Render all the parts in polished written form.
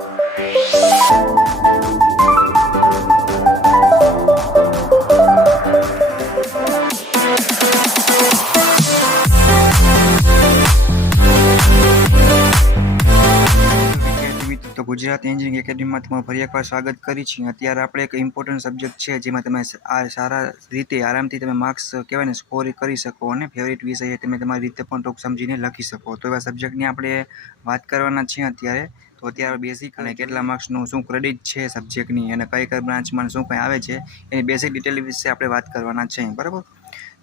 તો ગુજરાત એન્જિનિયરિંગ એકેડમીમાં તમારું ફરી એકવાર સ્વાગત કરી છે। અત્યારે આપણે એક ઇમ્પોર્ટન્ટ સબ્જેક્ટ છે જેમાં તમે આ સારા રીતે આરામથી તમે માર્ક્સ કહેવાય ને સ્કોર કરી શકો અને ફેવરિટ વિષય તમે તમારી રીતે પણ ટોક સમજીને લખી શકો। તો એવા સબ્જેક્ટની આપણે વાત કરવાના છીએ અત્યારે। તો અત્યારે બેઝિક અને કેટલા માર્ક્સનું શું ક્રેડિટ છે સબ્જેક્ટની અને કઈ કઈ બ્રાન્ચમાં શું કંઈ આવે છે એની બેઝિક ડિટેલ વિશે આપણે વાત કરવાના છે, બરાબર।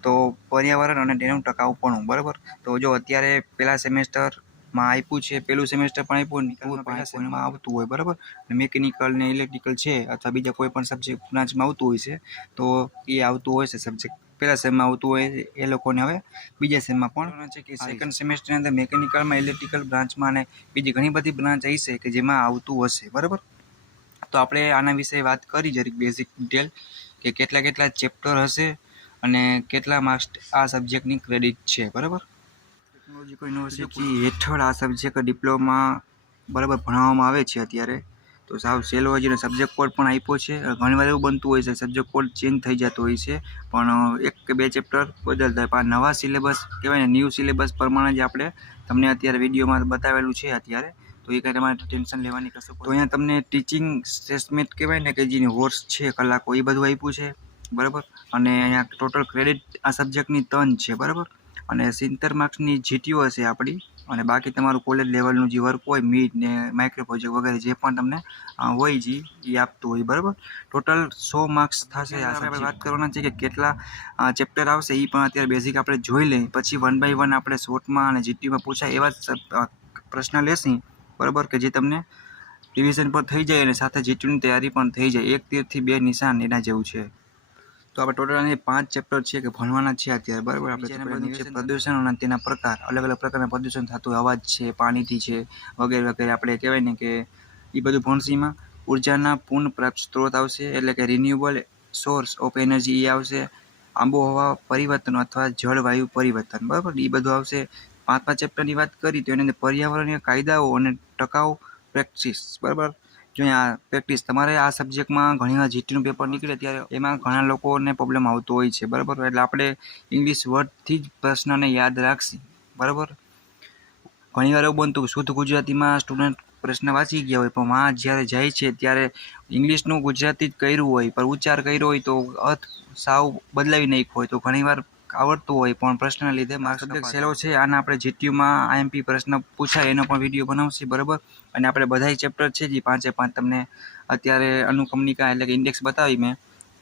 તો પર્યાવરણ અને તેનું ટકાઉપણું, બરાબર। તો જો અત્યારે પહેલા સેમેસ્ટરમાં આપ્યું છે, પહેલું સેમેસ્ટર પણ આપ્યું એમાં આવતું હોય, બરાબર। મિકેનિકલ ને ઇલેક્ટ્રિકલ છે અથવા બીજા કોઈ પણ સબ્જેક્ટ બ્રાન્ચમાં આવતું હોય છે તો એ આવતું હોય છે સબ્જેક્ટ પહેલા સેમમાં આવતું હોય એ લોકોને હવે બીજા સેમમાં પણ છે કે સેકન્ડ સેમેસ્ટરની અંદર મિકેનિકલમાં, ઇલેક્ટ્રિકલ બ્રાન્ચમાં અને બીજી ઘણી બધી બ્રાન્ચ આવી છે કે જેમાં આવતું હશે, બરાબર। તો આપણે આના વિશે વાત કરી જરીક બેઝિક ડિટેલ કે કેટલા કેટલા ચેપ્ટર હશે અને કેટલા માર્ક્સ આ સબ્જેક્ટની ક્રેડિટ છે, બરાબર। ટેકનોલોજીકલ યુનિવર્સિટી હેઠળ આ સબ્જેક્ટ ડિપ્લોમા બરાબર ભણાવવામાં આવે છે અત્યારે। તો સાવ સહેલો હોય જેનો સબ્જેક્ટ કોડ પણ આપ્યો છે। ઘણીવાર એવું બનતું હોય છે સબ્જેક્ટ કોડ ચેન્જ થઈ જતો હોય છે પણ એક કે બે ચેપ્ટર બદલતા હોય પણ નવા સિલેબસ કહેવાય ને ન્યૂ સિલેબસ પ્રમાણે જ આપણે તમને અત્યારે વિડીયોમાં બતાવેલું છે અત્યારે। તો એ કંઈ તમારે ટેન્શન લેવાની કશું। તો અહીંયા તમને ટીચિંગ સ્ટેટમેન્ટ કહેવાય ને કે જેની હોર્સ છે કલાકો એ બધું આપ્યું છે, બરાબર। અને અહીંયા ટોટલ ક્રેડિટ આ સબ્જેક્ટની 3 છે, બરાબર। અને 70 માર્ક્સની જીટીઓ હશે આપણી અને બાકી તમારું કોલેજ લેવલનું જે વર્ક હોય મીડ ને માઇક્રો પ્રોજેક્ટ વગેરે જે પણ તમને હોય જે એ આપતું હોય, બરાબર। ટોટલ 100 માર્ક્સ થશે। આપણે વાત કરવાના છે કે કેટલા ચેપ્ટર આવશે એ પણ અત્યારે બેઝિક આપણે જોઈ લઈએ, પછી 1 બાય 1 આપણે શોર્ટમાં અને જીટીમાં પૂછાય એવા જ પ્રશ્ન લેશી, બરાબર, કે જે તમને રિવિઝન પણ થઈ જાય અને સાથે જીટીની તૈયારી પણ થઈ જાય। એક તીરથી બે નિશાન એના જેવું છે। તો આપણે ટોટલ આની 5 ચેપ્ટર છે કે ભણવાના છે અત્યારે, બરાબર। આપણે છે પ્રદૂષણ અને તેના પ્રકાર, અલગ અલગ પ્રકારના પ્રદૂષણ થતું અવાજ છે, પાણીથી છે વગેરે વગેરે આપણે કહેવાય ને કે એ બધું ભણસીમાં ઉર્જાના પુનઃપ્રાપ્ત સ્ત્રોત આવશે એટલે કે રિન્યુએબલ સોર્સ ઓફ એનર્જી એ આવશે। આબોહવા પરિવર્તન અથવા જળવાયુ પરિવર્તન, બરાબર, એ બધું આવશે। 5 ચેપ્ટરની વાત કરી તો એની અંદર પર્યાવરણીય કાયદાઓ અને ટકાઉ પ્રેક્ટિસ, બરાબર। જો અહીંયા પ્રેક્ટિસ તમારે આ સબ્જેક્ટમાં ઘણીવાર જીટીનું પેપર નીકળે ત્યારે એમાં ઘણા લોકોને પ્રોબ્લેમ આવતો હોય છે, બરાબર। એટલે આપણે ઇંગ્લિશ વર્ડથી જ પ્રશ્નને યાદ રાખશી, બરાબર। ઘણીવાર એવું બનતું કે શુદ્ધ ગુજરાતીમાં સ્ટુડન્ટ પ્રશ્ન વાંચી ગયા હોય પણ વાં જ્યારે જાય છે ત્યારે ઇંગ્લિશનું ગુજરાતી જ કર્યું હોય પણ ઉચ્ચાર કર્યો હોય તો અર્થ સાવ બદલાવી નાખ્યો હોય તો ઘણીવાર આવડતું હોય પણ પ્રશ્નના લીધે માર્ક્સ સબ્જેક્ટ સહેલો છે। આના આપણે જીટીયુમાં આઈએમપી પ્રશ્ન પૂછાય એનો પણ વિડીયો બનાવશે, બરાબર। અને આપણે બધા ચેપ્ટર છે જે 5 તમને અત્યારે અનુક્રમણિકા એટલે કે ઇન્ડેક્સ બતાવી મેં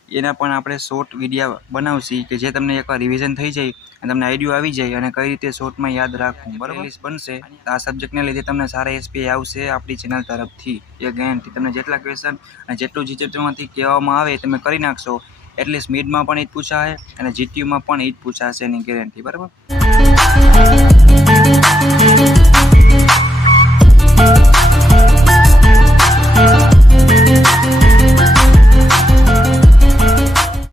એના પણ આપણે શોર્ટ વિડીયો બનાવશી કે જે તમને એકવાર રિવિઝન થઈ જાય અને તમને આઈડિયો આવી જાય અને કઈ રીતે શોર્ટમાં યાદ રાખવું, બરાબર બનશે। આ સબ્જેક્ટને લીધે તમને સારા એસપીઆઈ આવશે આપણી ચેનલ તરફથી, એ ગેરંટી। તમને જેટલા ક્વેશ્ચન અને જેટલું જીટીયુમાંથી કહેવામાં આવે તમે કરી નાખશો એટલીસ્ટ મિડમાં પણ એ જ પૂછાશે અને જીટીયુમાં પણ એ જ પૂછાશે એની ગેરંટી, બરાબર।